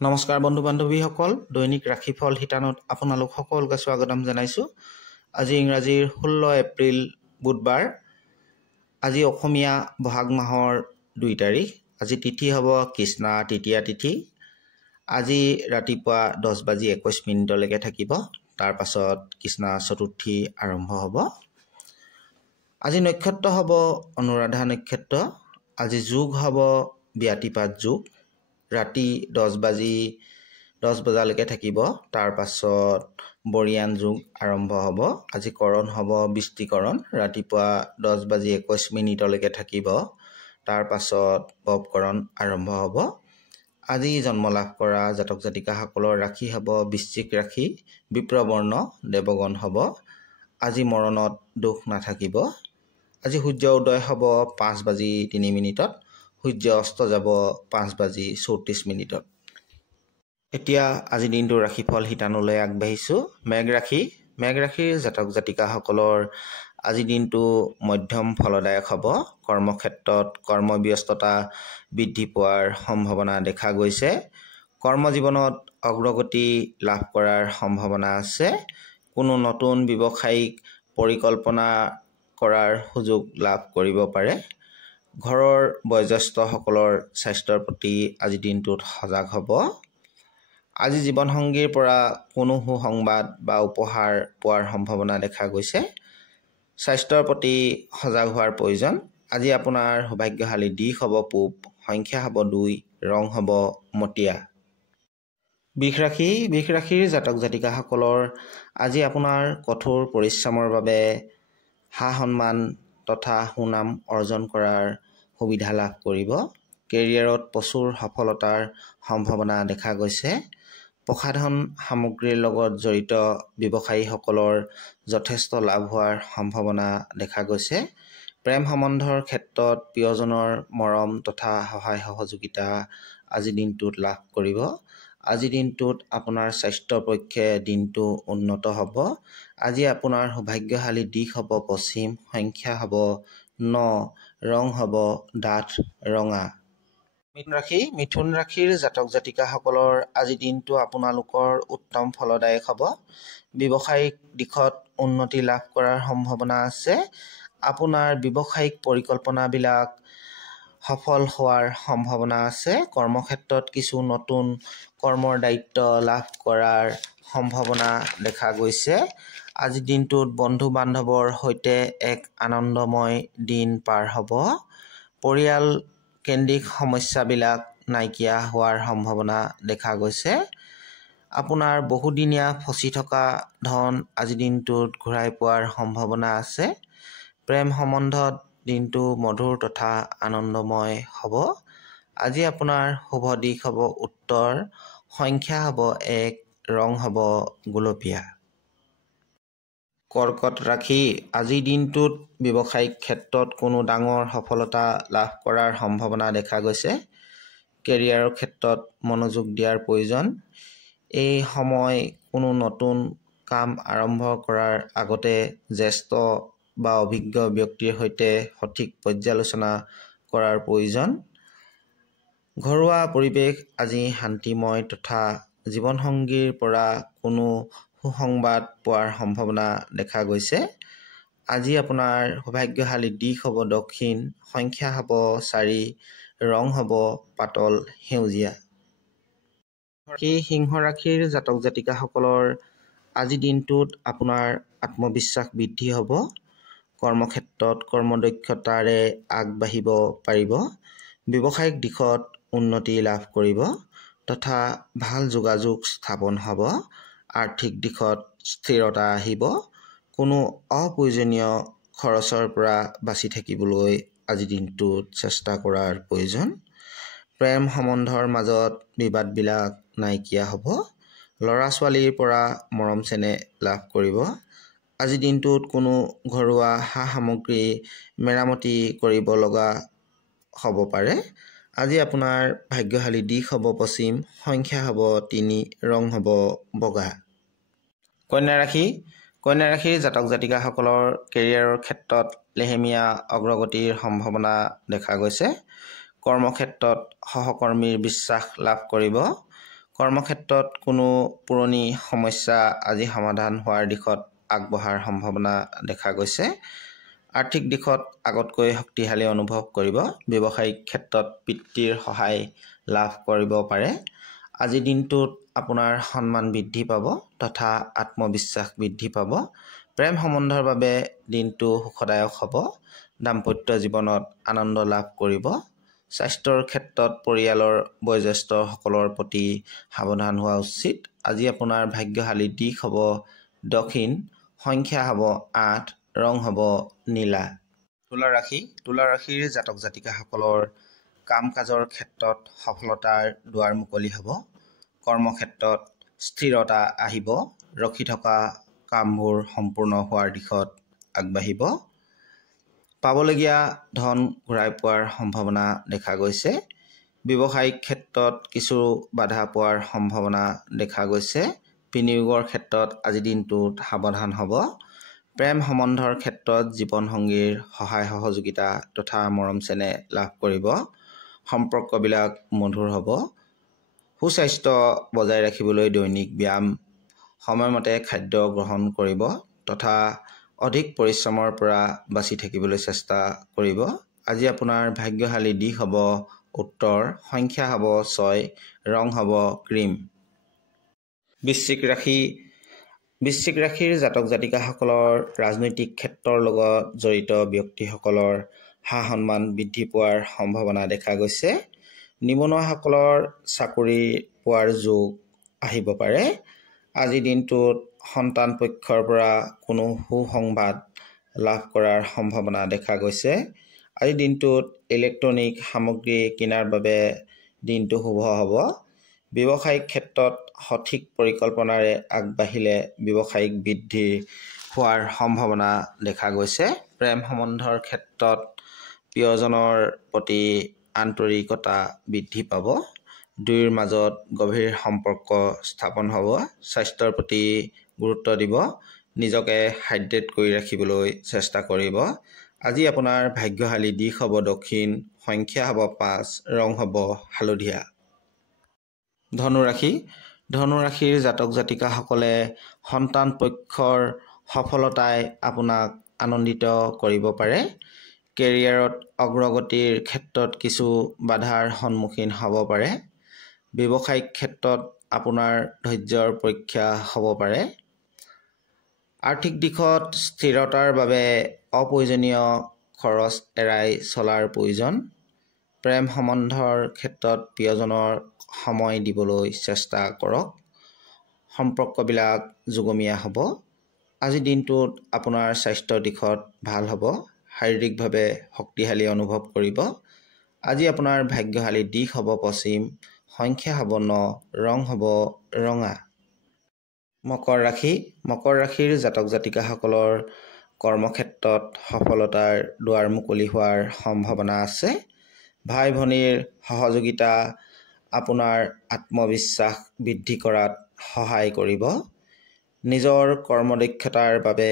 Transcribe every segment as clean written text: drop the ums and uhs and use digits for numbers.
নমস্কাৰ বন্ধু বান্ধৱীসকল, দৈনিক ৰাশিফল শিতানত আপোনালোক সকলোকে স্বাগতম জনাইছোঁ। আজি ইংৰাজীৰ 16 এপ্ৰিল বুধবাৰ। আজি অসমীয়া বহাগ মাহৰ 2 তাৰিখ। আজি তিথি হ'ব কৃষ্ণা তৃতীয়া তিথি। আজি ৰাতিপুৱা 10:21 থাকিব। তাৰ পাছত কৃষ্ণা চতুৰ্থী আৰম্ভ হ'ব। আজি নক্ষত্ৰ হ'ব অনুৰাধা নক্ষত্ৰ। আজি যোগ হ'ব ব্যাতিপাত যোগ। ৰাতি 10 বজালৈকে থাকিব। তাৰ পাছত বৰিয়ান যোগ আৰম্ভ হ'ব। আজি কৰণ হ'ব বৃষ্টিকৰণ। ৰাতিপুৱা 10:21 থাকিব। তাৰ পাছত পৱকৰণ আৰম্ভ হ'ব। আজি জন্ম লাভ কৰা জাতক জাতিকাসকলৰ ৰাশি হ'ব বৃশ্চিক ৰাশি, বিপ্ৰবৰ্ণ দেৱগণ হ'ব। আজি মৰণত দোষ নাথাকিব। আজি সূৰ্য উদয় হ'ব 5:03। সূৰ্য অস্ত যাব 5:34। এতিয়া আজি দিনটোৰ ৰাশিফল শিতানলৈ আগবাঢ়িছোঁ। মেঘ ৰাশিৰ জাতক জাতিকাসকলৰ আজি দিনটো মধ্যম ফলদায়ক হ'ব। কৰ্মক্ষেত্ৰত কৰ্মব্যস্ততা বৃদ্ধি পোৱাৰ সম্ভাৱনা দেখা গৈছে। কৰ্মজীৱনত অগ্ৰগতি লাভ কৰাৰ সম্ভাৱনা আছে। কোনো নতুন ব্যৱসায়িক পৰিকল্পনা কৰাৰ সুযোগ লাভ কৰিব পাৰে। ঘৰৰ বয়োজ্যেষ্ঠসকলৰ স্বাস্থ্যৰ প্ৰতি আজি দিনটোত সজাগ হ'ব। আজি জীৱনসংগীৰ পৰা কোনো সুসংবাদ বা উপহাৰ পোৱাৰ সম্ভাৱনা দেখা গৈছে। স্বাস্থ্যৰ প্ৰতি সজাগ হোৱাৰ প্ৰয়োজন। আজি আপোনাৰ সৌভাগ্যশালী দিশ হ'ব পূব, সংখ্যা হ'ব 2, ৰং হ'ব মটীয়া। বৃষ ৰাশিৰ জাতক জাতিকাসকলৰ আজি আপোনাৰ কঠোৰ পৰিশ্ৰমৰ বাবে সা-সন্মান তথা সুনাম অৰ্জন কৰাৰ সুবিধা লাভ কৰিব। কেৰিয়াৰত প্ৰচুৰ সফলতাৰ সম্ভাৱনা দেখা গৈছে। প্ৰসাধন সামগ্ৰীৰ লগত জড়িত ব্যৱসায়ীসকলৰ যথেষ্ট লাভ হোৱাৰ সম্ভাৱনা দেখা গৈছে। প্ৰেম সম্বন্ধৰ ক্ষেত্ৰত প্ৰিয়জনৰ মৰম তথা সহায় সহযোগিতা আজি দিনটোত লাভ কৰিব। আজি দিনটোত আপোনাৰ স্বাস্থ্যৰ পক্ষে দিনটো উন্নত হ'ব। আজি আপোনাৰ সৌভাগ্যশালী দিশ হ'ব পশ্চিম, সংখ্যা হ'ব 9, ৰং হ'ব ডাঠ ৰঙা। মিথুন ৰাশিৰ জাতক জাতিকাসকলৰ আজি দিনটো আপোনালোকৰ উত্তম ফলদায়ক হ'ব। ব্যৱসায়িক দিশত উন্নতি লাভ কৰাৰ সম্ভাৱনা আছে। আপোনাৰ ব্যৱসায়িক পৰিকল্পনাবিলাক সফল হোৱাৰ সম্ভাৱনা আছে। কৰ্মক্ষেত্ৰত কিছু নতুন কৰ্মৰ দায়িত্ব লাভ কৰাৰ সম্ভাৱনা দেখা গৈছে। আজি দিনটোত বন্ধু বান্ধৱৰ সৈতে এক আনন্দময় দিন পাৰ হ'ব। পৰিয়াল কেন্দ্ৰিক সমস্যাবিলাক নাইকিয়া হোৱাৰ সম্ভাৱনা দেখা গৈছে। আপোনাৰ বহুদিনীয়া ফচি থকা ধন আজি দিনটোত ঘূৰাই পোৱাৰ সম্ভাৱনা আছে। প্ৰেম সম্বন্ধত দিনটো মধুৰ তথা আনন্দময় হ'ব। আজি আপোনাৰ শুভ দিশ হ'ব উত্তৰ, সংখ্যা হ'ব 1, ৰং হ'ব গুলপীয়া। কৰ্কট ৰাশি আজিৰ দিনটোত ব্যৱসায়িক ক্ষেত্ৰত কোনো ডাঙৰ সফলতা লাভ কৰাৰ সম্ভাৱনা দেখা গৈছে। কেৰিয়াৰৰ ক্ষেত্ৰত মনোযোগ দিয়াৰ প্ৰয়োজন। এই সময় কোনো নতুন কাম আৰম্ভ কৰাৰ আগতে জ্যেষ্ঠ বা অভিজ্ঞ ব্যক্তিৰ সৈতে সঠিক পৰ্যালোচনা কৰাৰ প্ৰয়োজন। ঘৰুৱা পৰিৱেশ আজি শান্তিময় তথা জীৱনসংগীৰ পৰা কোনো সুসংবাদ পোৱাৰ সম্ভাৱনা দেখা গৈছে। আজি আপোনাৰ সৌভাগ্যশালী দিশ হ'ব দক্ষিণ, সংখ্যা হ'ব 4, ৰং হ'ব পাতল সেউজীয়া। সিংহ ৰাশিৰ জাতক জাতিকাসকলৰ আজি দিনটোত আপোনাৰ আত্মবিশ্বাস বৃদ্ধি হ'ব। কৰ্মক্ষেত্ৰত কৰ্মদক্ষতাৰে আগবাঢ়িব পাৰিব। ব্যৱসায়িক দিশত উন্নতি লাভ কৰিব তথা ভাল যোগাযোগ স্থাপন হ'ব। আৰ্থিক দিশত স্থিৰতা আহিব। কোনো অপ্ৰয়োজনীয় খৰচৰ পৰা বাচি থাকিবলৈ আজি দিনটোত চেষ্টা কৰাৰ প্ৰয়োজন। প্ৰেম সম্বন্ধৰ মাজত বিবাদবিলাক নাইকিয়া হ'ব। ল'ৰা ছোৱালীৰ পৰা মৰম চেনেহ লাভ কৰিব। আজি দিনটোত কোনো ঘৰুৱা সা সামগ্ৰী মেৰামতি কৰিব লগা হ'ব পাৰে। আজি আপোনাৰ ভাগ্যশালী দিশ হ'ব পশ্চিম, সংখ্যা হ'ব 3, ৰং হ'ব বগা। কন্যা ৰাশিৰ জাতক জাতিকাসকলৰ কেৰিয়াৰৰ ক্ষেত্ৰত লেহেমীয়া অগ্ৰগতিৰ সম্ভাৱনা দেখা গৈছে। কৰ্মক্ষেত্ৰত সহকৰ্মীৰ বিশ্বাস লাভ কৰিব। কৰ্মক্ষেত্ৰত কোনো পুৰণি সমস্যা আজি সমাধান হোৱাৰ দিশত আগবঢ়াৰ সম্ভাৱনা দেখা গৈছে। আৰ্থিক দিশত আগতকৈ শক্তিশালী অনুভৱ কৰিব। ব্যৱসায়িক ক্ষেত্ৰত পিতৃৰ সহায় লাভ কৰিব পাৰে। আজিৰ দিনটোত আপোনাৰ সন্মান বৃদ্ধি পাব তথা আত্মবিশ্বাস বৃদ্ধি পাব। প্ৰেম সম্বন্ধৰ বাবে দিনটো সুখদায়ক হ'ব। দাম্পত্য জীৱনত আনন্দ লাভ কৰিব। স্বাস্থ্যৰ ক্ষেত্ৰত পৰিয়ালৰ বয়োজ্যেষ্ঠসকলৰ প্ৰতি সাৱধান হোৱা উচিত। আজি আপোনাৰ ভাগ্যশালী দিশ হ'ব দক্ষিণ, সংখ্যা হ'ব 8, ৰং হ'ব নীলা। তুলা ৰাশিৰ জাতক জাতিকাসকলৰ কাম কাজৰ ক্ষেত্ৰত সফলতাৰ দুৱাৰ মুকলি হ'ব। কৰ্মক্ষেত্ৰত স্থিৰতা আহিব। ৰখি থকা কামবোৰ সম্পূৰ্ণ হোৱাৰ দিশত আগবাঢ়িব। পাবলগীয়া ধন ঘূৰাই পোৱাৰ সম্ভাৱনা দেখা গৈছে। ব্যৱসায়িক ক্ষেত্ৰত কিছু বাধা পোৱাৰ সম্ভাৱনা দেখা গৈছে। বিনিয়োগৰ ক্ষেত্ৰত আজিৰ দিনটোত সাৱধান হ'ব। প্ৰেম সম্বন্ধৰ ক্ষেত্ৰত জীৱনসংগীৰ সহায় সহযোগিতা তথা মৰম চেনেহ লাভ কৰিব। সম্পৰ্কবিলাক মধুৰ হ'ব। সুস্বাস্থ্য বজাই ৰাখিবলৈ দৈনিক ব্যায়াম, সময়মতে খাদ্য গ্ৰহণ কৰিব তথা অধিক পৰিশ্ৰমৰ পৰা বাচি থাকিবলৈ চেষ্টা কৰিব। আজি আপোনাৰ ভাগ্যশালী দিশ হ'ব উত্তৰ, সংখ্যা হ'ব 6, ৰং হ'ব ক্ৰীম। বৃশ্চিক ৰাশিৰ জাতক জাতিকাসকলৰ ৰাজনৈতিক ক্ষেত্ৰৰ লগত জড়িত ব্যক্তিসকলৰ সা সন্মান বৃদ্ধি পোৱাৰ সম্ভাৱনা দেখা গৈছে। নিবনুৱাসকলৰ চাকৰি পোৱাৰ যোগ আহিব পাৰে। আজিৰ দিনটোত সন্তান পক্ষৰ পৰা কোনো সুসংবাদ লাভ কৰাৰ সম্ভাৱনা দেখা গৈছে। আজিৰ দিনটোত ইলেক্ট্ৰনিক সামগ্ৰী কিনাৰ বাবে দিনটো শুভ হ'ব। ব্যৱসায়িক ক্ষেত্ৰত সঠিক পৰিকল্পনাৰে আগবাঢ়িলে ব্যৱসায়িক বৃদ্ধি হোৱাৰ সম্ভাৱনা দেখা গৈছে। প্ৰেম সম্বন্ধৰ ক্ষেত্ৰত প্ৰিয়জনৰ প্ৰতি আন্তৰিকতা বৃদ্ধি পাব। দুয়োৰ মাজত গভীৰ সম্পৰ্ক স্থাপন হ'ব। স্বাস্থ্যৰ প্ৰতি গুৰুত্ব দিব। নিজকে হাইড্ৰেট কৰি ৰাখিবলৈ চেষ্টা কৰিব। আজি আপোনাৰ ভাগ্যশালী দিশ হ'ব দক্ষিণ, সংখ্যা হ'ব 5, ৰং হ'ব হালধীয়া। ধনুৰাশিৰ জাতক জাতিকাসকলে সন্তান পক্ষৰ সফলতাই আপোনাক আনন্দিত কৰিব পাৰে। কেৰিয়াৰত অগ্ৰগতিৰ ক্ষেত্ৰত কিছু বাধাৰ সন্মুখীন হ'ব পাৰে। ব্যৱসায়িক ক্ষেত্ৰত আপোনাৰ ধৈৰ্যৰ পৰীক্ষা হ'ব পাৰে। আৰ্থিক দিশত স্থিৰতাৰ বাবে অপ্ৰয়োজনীয় খৰচ এৰাই চলাৰ প্ৰয়োজন। প্ৰেম সম্বন্ধৰ ক্ষেত্ৰত প্ৰিয়জনৰ সময় দিবলৈ চেষ্টা কৰক। সম্পৰ্কবিলাক যুগমীয়া হ'ব। আজিৰ দিনটোত আপোনাৰ স্বাস্থ্যৰ দিশত ভাল হ'ব। শাৰীৰিকভাৱে শক্তিশালী অনুভৱ কৰিব। আজি আপোনাৰ ভাগ্যশালী দিশ হ'ব পশ্চিম, সংখ্যা হ'ব 9, ৰং হ'ব ৰঙা। মকৰ ৰাশিৰ জাতক জাতিকাসকলৰ কৰ্মক্ষেত্ৰত সফলতাৰ দুৱাৰ মুকলি হোৱাৰ সম্ভাৱনা আছে। ভাই ভনীৰ সহযোগিতা আপোনাৰ আত্মবিশ্বাস বৃদ্ধি কৰাত সহায় কৰিব। নিজৰ কৰ্মদক্ষতাৰ বাবে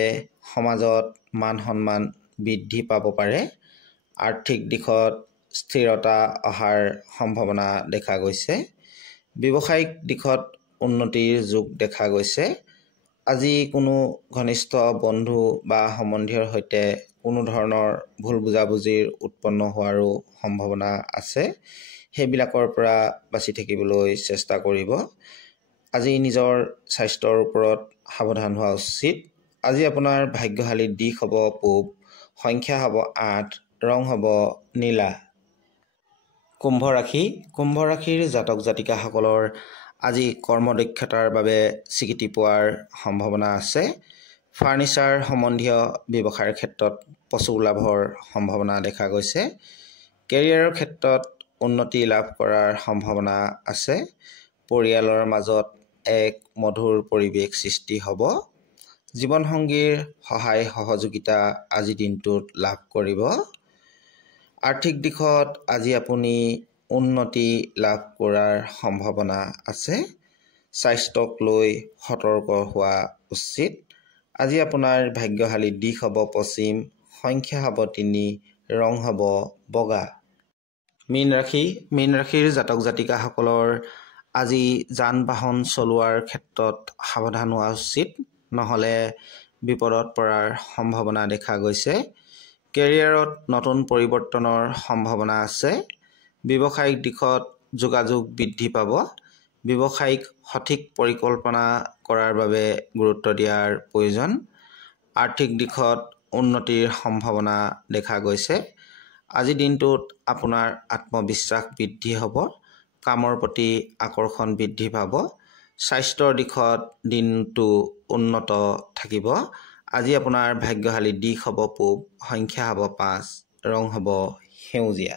সমাজত মান সন্মান বৃদ্ধি পাব পাৰে। আৰ্থিক দিশত স্থিৰতা অহাৰ সম্ভাৱনা দেখা গৈছে। ব্যৱসায়িক দিশত উন্নতিৰ যোগ দেখা গৈছে। আজি কোনো ঘনিষ্ঠ বন্ধু বা সম্বন্ধীয়ৰ সৈতে কোনো ধৰণৰ ভুল বুজাবুজিৰ উৎপন্ন হোৱাৰো সম্ভাৱনা আছে। সেইবিলাকৰ পৰা বাচি থাকিবলৈ চেষ্টা কৰিব। আজি নিজৰ স্বাস্থ্যৰ ওপৰত সাৱধান হোৱা উচিত। আজি আপোনাৰ ভাগ্যশালী দিশ হ'ব পূব, সংখ্যা হ'ব 8, ৰং হ'ব নীলা। কুম্ভ ৰাশিৰ জাতক জাতিকাসকলৰ আজি কৰ্মদক্ষতাৰ বাবে স্বীকৃতি পোৱাৰ সম্ভাৱনা আছে। ফাৰ্নিচাৰ সম্বন্ধীয় ব্যৱসায়ৰ ক্ষেত্ৰত প্ৰচুৰ লাভৰ সম্ভাৱনা দেখা গৈছে। কেৰিয়াৰৰ ক্ষেত্ৰত উন্নতি লাভ কৰাৰ সম্ভাৱনা আছে। পৰিয়ালৰ মাজত এক মধুৰ পৰিৱেশ সৃষ্টি হ'ব। জীৱনসংগীৰ সহায় সহযোগিতা আজিৰ দিনটোত লাভ কৰিব। আৰ্থিক দিশত আজি আপুনি উন্নতি লাভ কৰাৰ সম্ভাৱনা আছে। স্বাস্থ্যক লৈ সতৰ্ক হোৱা উচিত। আজি আপোনাৰ ভাগ্যশালী দিশ হ'ব পশ্চিম, সংখ্যা হ'ব 3, ৰং হ'ব বগা। মীন ৰাশিৰ জাতক জাতিকাসকলৰ আজি যান বাহন চলোৱাৰ ক্ষেত্ৰত সাৱধান হোৱা উচিত, নহ'লে বিপদত পৰাৰ সম্ভাৱনা দেখা গৈছে। কেৰিয়াৰত নতুন পৰিৱৰ্তনৰ সম্ভাৱনা আছে। ব্যৱসায়িক দিশত যোগাযোগ বৃদ্ধি পাব। ব্যৱসায়িক সঠিক পৰিকল্পনা কৰাৰ বাবে গুৰুত্ব দিয়াৰ প্ৰয়োজন। আৰ্থিক দিশত উন্নতিৰ সম্ভাৱনা দেখা গৈছে। আজিৰ দিনটোত আপোনাৰ আত্মবিশ্বাস বৃদ্ধি হ'ব। কামৰ প্ৰতি আকৰ্ষণ বৃদ্ধি পাব। স্বাস্থ্যৰ দিশত দিনটো উন্নত থাকিব। আজি আপোনাৰ ভাগ্যশালী দিশ হ'ব পূব, সংখ্যা হ'ব 5, ৰং হ'ব সেউজীয়া।